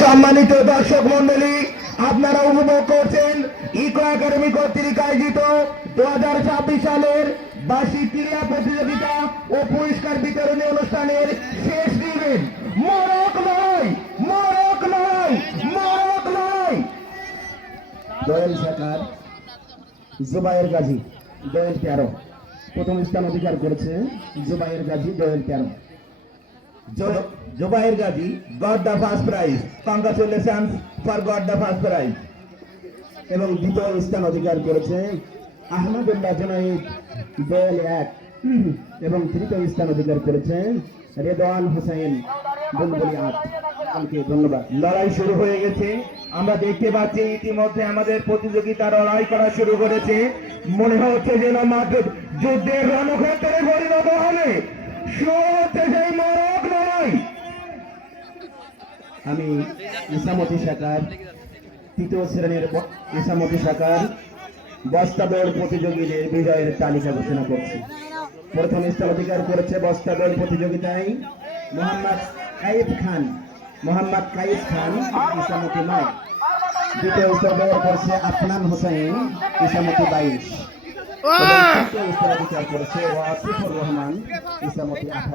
সম্মানিত দর্শক মন্ডলী, আপনারা উপভোগ করছেন ইকো একাডেমি কর্তৃক আয়োজিত 2026 সালের বার্ষিক ক্রীড়া প্রতিযোগিতা ও পুরস্কার বিতরণী অনুষ্ঠানের শেষ দিন। মরক নয়, মরক নয়, মরক নয়। দোয়েল সরকার, জুবায়ের গাজী, দোয়েল 13 প্রথম স্থান অধিকার করেছে। জুবায়ের গাজী, দোয়েল 13। Zubair Gazi got the first prize. Congratulations for got the first prize. এবং দ্বিতীয় স্থান অধিকার করেছে আহমদুল্লাহ জুনাইদ, দোয়েল 1 এবং তৃতীয় স্থান অধিকার করেছে রেদওয়ান হোসেন, বুলবুলি 8। আপনাকে ধন্যবাদ। লড়াই শুরু হয়ে গেছে, আমরা দেখতে পাচ্ছি ইতিমধ্যে আমাদের প্রতিযোগিতা লড়াই করা শুরু করেছে। মনে হচ্ছে যেন মাত্র যুদ্ধের রণক্ষেত্রে পরিণত হবে। সেই মরক নয়। আমি ইসামতি শাখার তৃতীয় শ্রেণীর ইসামতি শাখার বস্তা দৌড় প্রতিযোগীদের বিজয়ের তালিকা ঘোষণা করছি। প্রথম স্থান অধিকার করেছে বস্তা দৌড় প্রতিযোগিতায় মোহাম্মদ কাইফ খান, ইসামতি 9। দ্বিতীয় স্থান অধিকার করেছে আফনান হোসেন, ইসামতি 22। তৃতীয় স্থান অধিকার করেছে ওয়াসিফুর রহমান, ইসামতি 18।